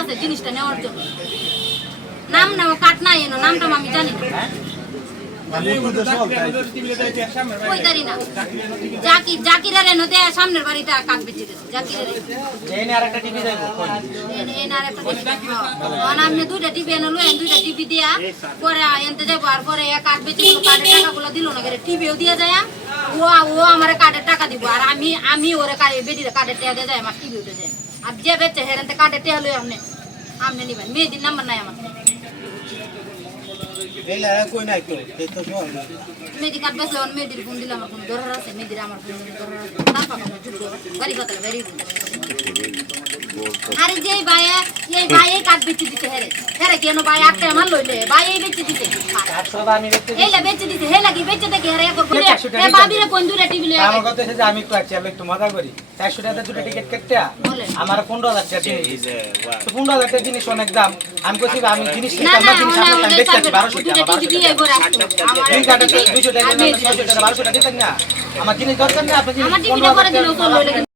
আছে জিনিসটা নেওয়ার জন্য। নাম নাম কাট নাই এনো নামটা আমি জানি না। সামনের বাড়িটা বেঁচে গেছে জাকিরের হ্যাঁ আমি দুইটা টিভি এনে লই দুইটা টিভি দিয়া পরে এনতে যাব আর পরে এক কার্ড বেঁচে কার্ডের টাকাগুলো দিল না করে টিভিও দিয়ে যায় ও ও আমার কার্ডের টাকা দিব আর আমি আমি ওরে বেটির কার্ডের টাকা দিয়ে যায় আমার টিভি উঠে যায়। আর যে বেচে হেরেন্তে কার্ডের টাকা লই আপনি আপনি নিবেন মেয়েদির নাম্বার নাই আমার এইলা কই নাই তো এই তো সব মেয়েদি কার্ড বেচলে আমার মেয়েদির ফোন দিলে আমার ফোন দরকার আছে মেয়েদির আমার ফোন দিলে দরকার আছে তার পাকা যুদ্ধ গাড়ি কথা গাড়ি আরে যে ভাই এই ভাই এই কাঠ বেচে দিতে হেরে হেরে কেন ভাই আটটা আমার লইলে ভাই এই বেচে দিতে আটশো টাকা আমি দেখতে এই লে বেচে দিতে হে লাগি বেচে বাবিরে কোন দূরে টিভি লয়ে আমার কথা হচ্ছে যে আমি একটু আছি আমি একটু মজা করি। 400 টাকা দুটো টিকিট কাটতে আমার পনেরো হাজার টাকা দিয়ে দিয়েছে। তো পনেরো হাজার টাকা জিনিস অনেক দাম। আমি কইছি আমি জিনিস না নিতাম না জিনিস আমি দেখতে সাইবে বারোশো দুটো টাকা টিভি বারোশো দিয়ে গো এবার আমার কাটা দুইশো টাকা আমি ছয়শো টাকা 1200 টাকা দিতেন না আমার জিনিস দরকার না আপনি আমার টিভিটা করে টাকা চলবে